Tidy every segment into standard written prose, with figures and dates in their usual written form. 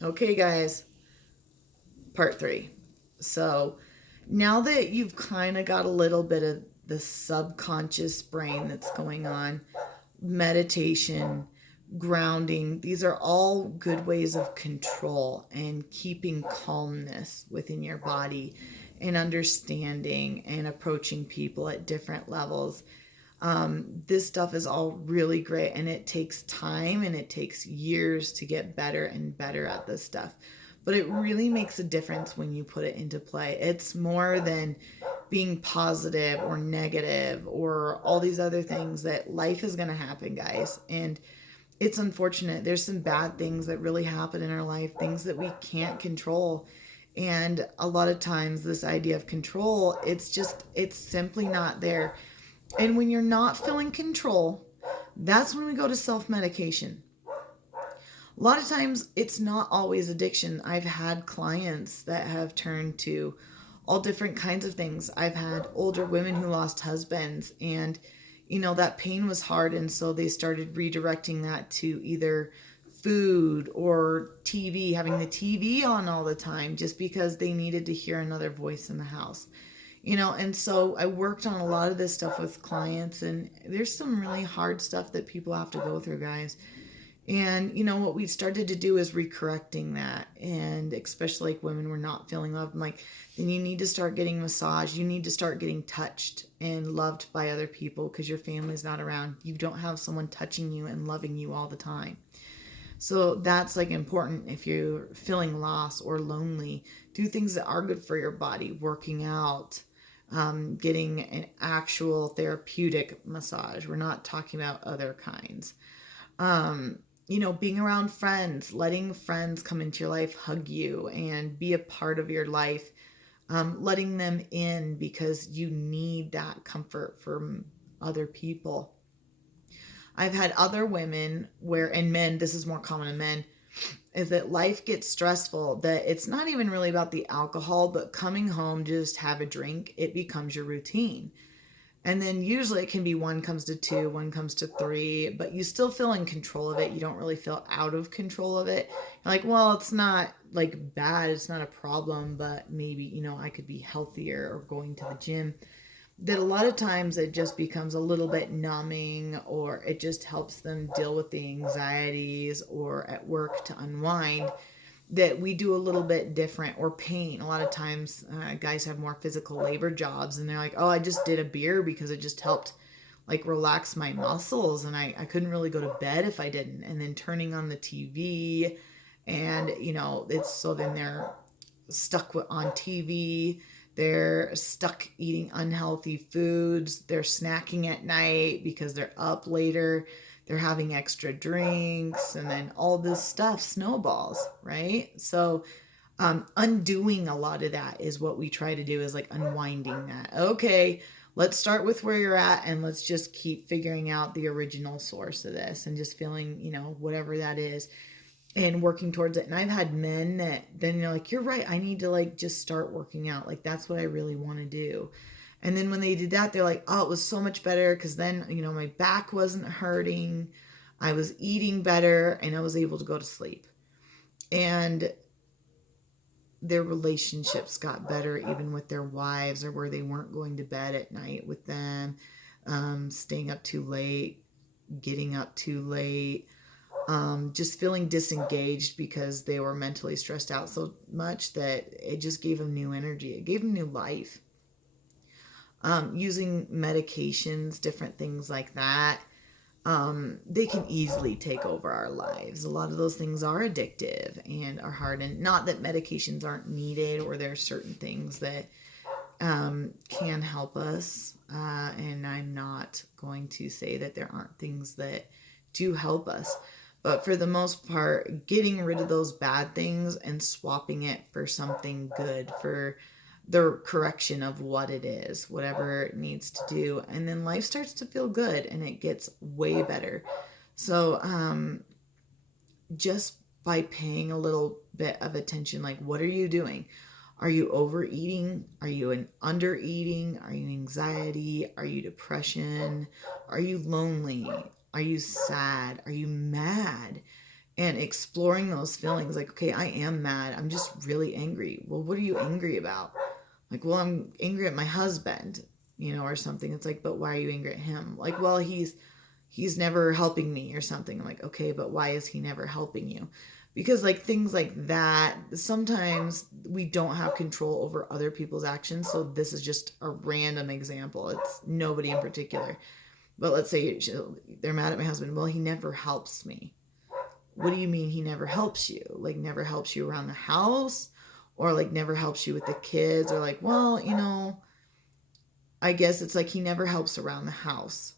Okay, guys, part three. So now that you've kind of got a little bit of the subconscious brain that's going on, meditation, grounding, these are all good ways of control and keeping calmness within your body and understanding and approaching people at different levels. This stuff is all really great, and it takes time and it takes years to get better and better at this stuff. But it really makes a difference when you put it into play. It's more than being positive or negative or all these other things. That life is going to happen, guys. And it's unfortunate. There's some bad things that really happen in our life, things that we can't control. And a lot of times, this idea of control, it's simply not there. And when you're not feeling control, that's when we go to self medication. A lot of times, it's not always addiction. I've had clients that have turned to all different kinds of things. I've had older women who lost husbands, and that pain was hard, and so they started redirecting that to either food or TV, having the TV on all the time just because they needed to hear another voice in the house. And so I worked on a lot of this stuff with clients, and there's some really hard stuff that people have to go through, guys. And what we started to do is recorrecting that, and especially like women were not feeling loved. I'm like, then you need to start getting massage. You need to start getting touched and loved by other people because your family's not around. You don't have someone touching you and loving you all the time. So that's like important. If you're feeling lost or lonely, do things that are good for your body, working out, getting an actual therapeutic massage. We're not talking about other kinds. Being around friends, letting friends come into your life, hug you, and be a part of your life, letting them in because you need that comfort from other people. I've had other women and men, this is more common in men, is that life gets stressful, that it's not even really about the alcohol, but coming home to just have a drink, it becomes your routine. And then usually it can be one comes to two, one comes to three, but you still feel in control of it. You don't really feel out of control of it. You're like, well, it's not like bad, it's not a problem, but maybe, I could be healthier or going to the gym. That a lot of times it just becomes a little bit numbing, or it just helps them deal with the anxieties or at work to unwind. That we do a little bit different, or pain. A lot of times guys have more physical labor jobs, and they're like, oh, I just did a beer because it just helped like relax my muscles, and I couldn't really go to bed if I didn't. And then turning on the TV, and it's so then they're stuck on TV. They're stuck eating unhealthy foods. They're snacking at night because they're up later. They're having extra drinks, and then all this stuff snowballs, right? So, undoing a lot of that is what we try to do, is like unwinding that. Okay, let's start with where you're at, and let's just keep figuring out the original source of this and just feeling, whatever that is, and working towards it. And I've had men that then they're like, you're right, I need to like just start working out. Like, that's what I really want to do. And then when they did that, they're like, oh, it was so much better because then, my back wasn't hurting. I was eating better and I was able to go to sleep. And their relationships got better even with their wives, or where they weren't going to bed at night with them, staying up too late, getting up too late, just feeling disengaged because they were mentally stressed out so much that it just gave them new energy. It gave them new life. Using medications, different things like that, they can easily take over our lives. A lot of those things are addictive and are hard. And not that medications aren't needed, or there are certain things that can help us. And I'm not going to say that there aren't things that do help us. But for the most part, getting rid of those bad things and swapping it for something good, for the correction of what it is, whatever it needs to do. And then life starts to feel good and it gets way better. So, just by paying a little bit of attention, like, what are you doing? Are you overeating? Are you in under eating? Are you anxiety? Are you depression? Are you lonely? Are you sad? Are you mad? and exploring those feelings. Like, okay, I am mad. I'm just really angry. Well, what are you angry about? Like, well, I'm angry at my husband, or something. It's like, but why are you angry at him? Like, well, he's never helping me or something. I'm like, okay, but why is he never helping you? Because like things like that, sometimes we don't have control over other people's actions. So this is just a random example. It's nobody in particular. But let's say they're mad at my husband. Well, he never helps me. What do you mean he never helps you? Like never helps you around the house, or like never helps you with the kids, or like, well, I guess it's like he never helps around the house.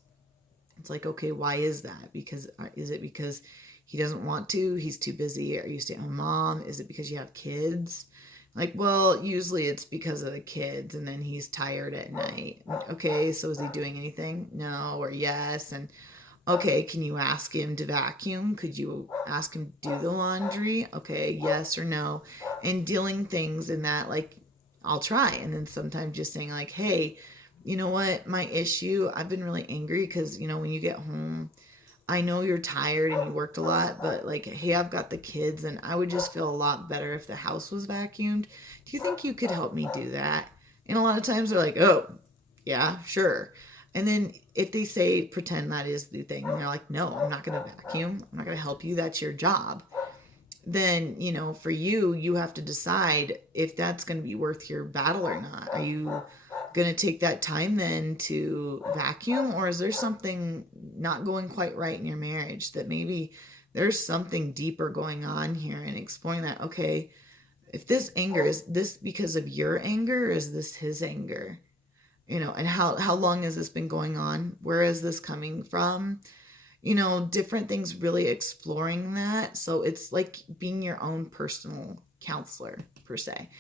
It's like, okay, why is that? Because is it because he doesn't want to? He's too busy? Are you a stay-at-home mom? Is it because you have kids? Like, well, usually it's because of the kids, and then he's tired at night. Okay, so is he doing anything? No, or yes. And okay, can you ask him to vacuum? Could you ask him to do the laundry? Okay, yes or no. And dealing things in that, like, I'll try. And then sometimes just saying, like, hey, you know what? My issue, I've been really angry because, when you get home, I know you're tired and you worked a lot, but like, hey, I've got the kids and I would just feel a lot better if the house was vacuumed. Do you think you could help me do that? And a lot of times they're like, oh, yeah, sure. And then if they say, pretend that is the thing, and they're like, no, I'm not going to vacuum. I'm not going to help you. That's your job. Then, for you, you have to decide if that's going to be worth your battle or not. Are you going to take that time then to vacuum, or is there something not going quite right in your marriage that maybe there's something deeper going on here, and exploring that? Okay, if this anger, is this because of your anger, or is this his anger? And how long has this been going on? Where is this coming from? Different things, really exploring that. So it's like being your own personal counselor, per se.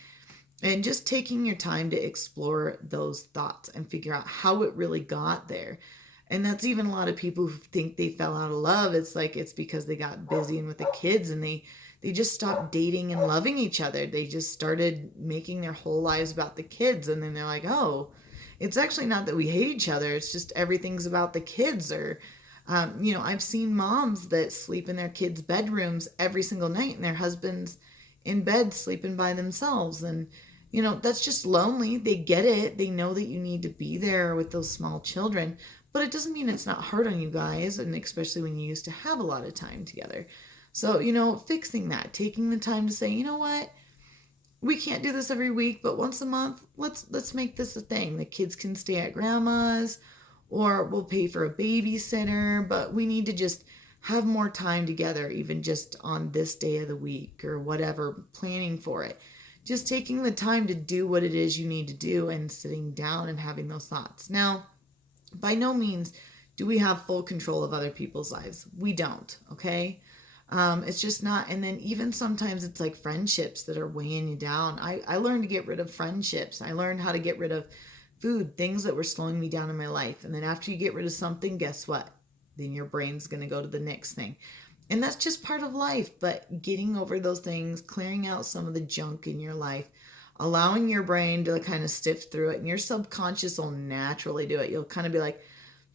And just taking your time to explore those thoughts and figure out how it really got there. And that's even a lot of people who think they fell out of love. It's like it's because they got busy and with the kids, and they just stopped dating and loving each other. They just started making their whole lives about the kids. And then they're like, oh, it's actually not that we hate each other. It's just everything's about the kids. Or, I've seen moms that sleep in their kids' bedrooms every single night, and their husband's in bed sleeping by themselves. And, that's just lonely. They get it. They know that you need to be there with those small children. But it doesn't mean it's not hard on you guys, and especially when you used to have a lot of time together. So, fixing that, taking the time to say, you know what? We can't do this every week, but once a month, let's make this a thing. The kids can stay at grandma's, or we'll pay for a babysitter, but we need to just have more time together, even just on this day of the week or whatever, planning for it. Just taking the time to do what it is you need to do, and sitting down and having those thoughts. Now, by no means do we have full control of other people's lives. We don't, okay? It's just not. And then even sometimes it's like friendships that are weighing you down. I learned to get rid of friendships. I learned how to get rid of food, things that were slowing me down in my life. And then after you get rid of something, guess what? Then your brain's going to go to the next thing. And that's just part of life. But getting over those things, clearing out some of the junk in your life, allowing your brain to kind of sift through it, and your subconscious will naturally do it. You'll kind of be like,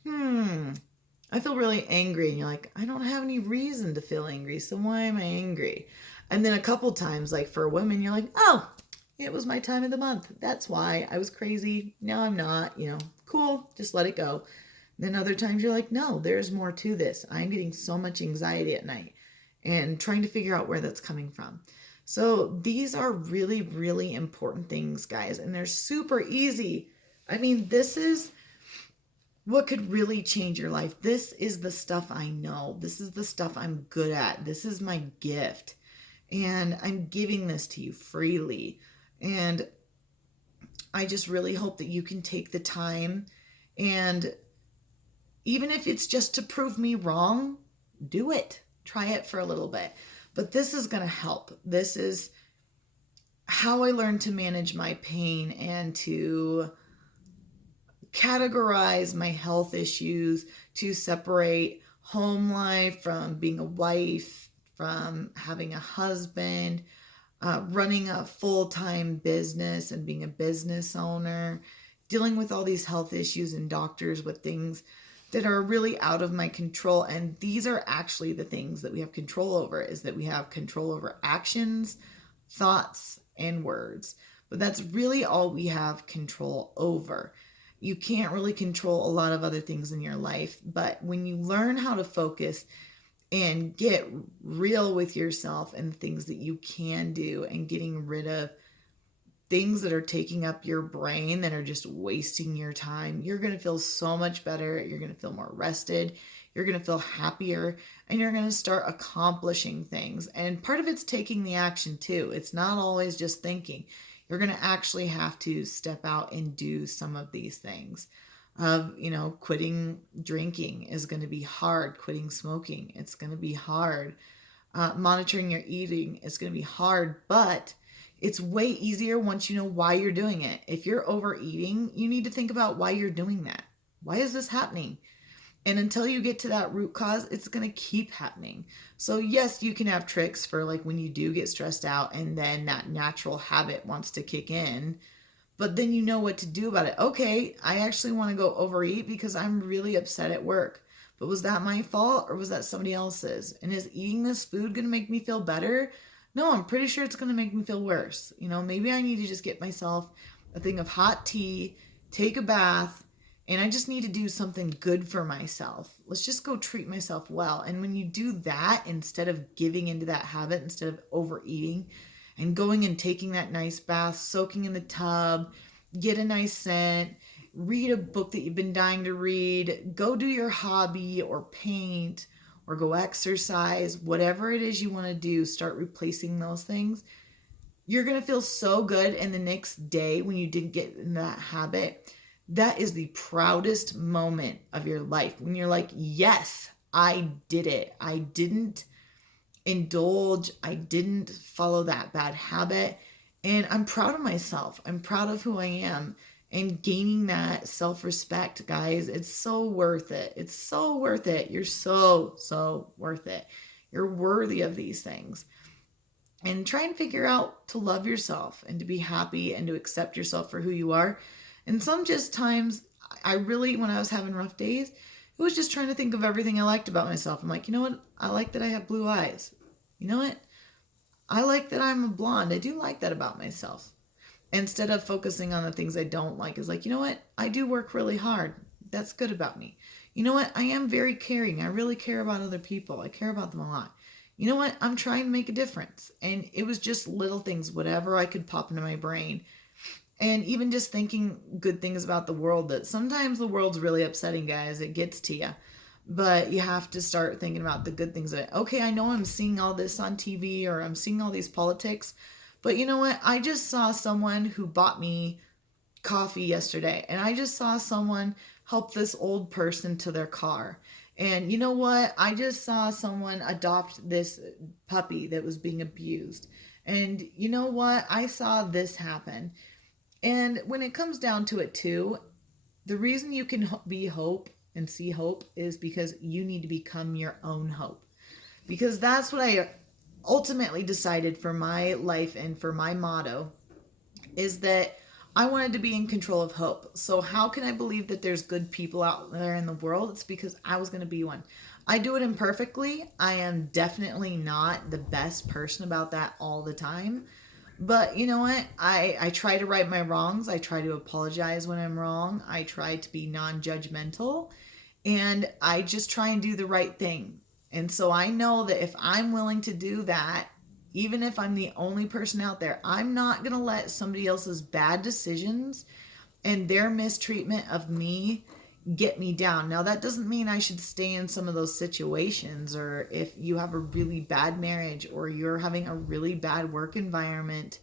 I feel really angry. And you're like, I don't have any reason to feel angry, so why am I angry? And then a couple times, like for women, you're like, oh, it was my time of the month. That's why I was crazy. Now I'm not, cool, just let it go. Then other times you're like, no, there's more to this. I'm getting so much anxiety at night, and trying to figure out where that's coming from. So these are really, really important things, guys, and they're super easy. I mean, this is what could really change your life. This is the stuff I know. This is the stuff I'm good at. This is my gift. And I'm giving this to you freely. And I just really hope that you can take the time, and even if it's just to prove me wrong, do it. Try it for a little bit. But this is going to help. This is how I learned to manage my pain and to categorize my health issues, to separate home life from being a wife, from having a husband, running a full-time business and being a business owner, dealing with all these health issues and doctors with things that are really out of my control. And these are actually the things that we have control over, is that we have control over actions, thoughts, and words. But that's really all we have control over. You can't really control a lot of other things in your life, but when you learn how to focus and get real with yourself and things that you can do, and getting rid of things that are taking up your brain that are just wasting your time, you're going to feel so much better. You're going to feel more rested. You're going to feel happier, and you're going to start accomplishing things. And part of it's taking the action too. It's not always just thinking. You're going to actually have to step out and do some of these things. Quitting drinking is going to be hard. Quitting smoking, it's going to be hard. Monitoring your eating is going to be hard, but it's way easier once you know why you're doing it. If you're overeating, you need to think about why you're doing that. Why is this happening? And until you get to that root cause, it's going to keep happening. So yes, you can have tricks for like when you do get stressed out and then that natural habit wants to kick in, but then you know what to do about it. Okay, I actually want to go overeat because I'm really upset at work. But was that my fault or was that somebody else's? And is eating this food going to make me feel better? No, I'm pretty sure it's going to make me feel worse. Maybe I need to just get myself a thing of hot tea, take a bath, and I just need to do something good for myself. Let's just go treat myself well. And when you do that, instead of giving into that habit, instead of overeating and going and taking that nice bath, soaking in the tub, get a nice scent, read a book that you've been dying to read, go do your hobby or paint or go exercise, whatever it is you want to do, start replacing those things. You're going to feel so good. And the next day when you didn't get in that habit, that is the proudest moment of your life. When you're like, yes, I did it. I didn't indulge. I didn't follow that bad habit. And I'm proud of myself. I'm proud of who I am. And gaining that self-respect, guys, it's so worth it. It's so worth it. You're so worth it. You're worthy of these things. And try and figure out to love yourself and to be happy and to accept yourself for who you are. And some just times, when I was having rough days, it was just trying to think of everything I liked about myself. I'm like, you know what? I like that I have blue eyes. You know what? I like that I'm a blonde. I do like that about myself. Instead of focusing on the things I don't like, is like, you know what? I do work really hard. That's good about me. You know what? I am very caring. I really care about other people. I care about them a lot. You know what? I'm trying to make a difference. And it was just little things, whatever I could pop into my brain. And even just thinking good things about the world, that sometimes the world's really upsetting, guys. It gets to you. But you have to start thinking about the good things of it. Okay, I know I'm seeing all this on TV or I'm seeing all these politics, but you know what? I just saw someone who bought me coffee yesterday, and I just saw someone help this old person to their car. And you know what? I just saw someone adopt this puppy that was being abused. And you know what? I saw this happen. And when it comes down to it too, the reason you can be hope and see hope is because you need to become your own hope. Because that's what I ultimately decided for my life and for my motto, is that I wanted to be in control of hope. So how can I believe that there's good people out there in the world? It's because I was going to be one. I do it imperfectly. I am definitely not the best person about that all the time. But you know what? I try to right my wrongs. I try to apologize when I'm wrong. I try to be non-judgmental. And I just try and do the right thing. And so I know that if I'm willing to do that, even if I'm the only person out there, I'm not going to let somebody else's bad decisions and their mistreatment of me get me down. Now, that doesn't mean I should stay in some of those situations, or if you have a really bad marriage, or you're having a really bad work environment,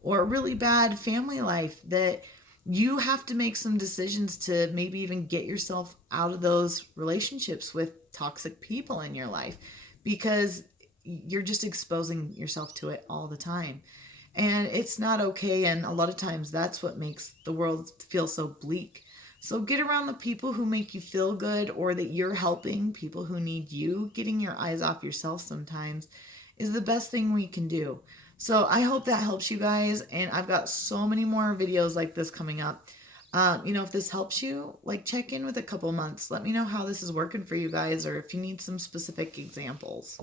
or a really bad family life, that you have to make some decisions to maybe even get yourself out of those relationships with toxic people in your life, because you're just exposing yourself to it all the time. And it's not okay. And a lot of times that's what makes the world feel so bleak. So get around the people who make you feel good, or that you're helping people who need you. Getting your eyes off yourself sometimes is the best thing we can do. So I hope that helps you guys. And I've got so many more videos like this coming up. If this helps you, like check in with a couple months. Let me know how this is working for you guys or if you need some specific examples.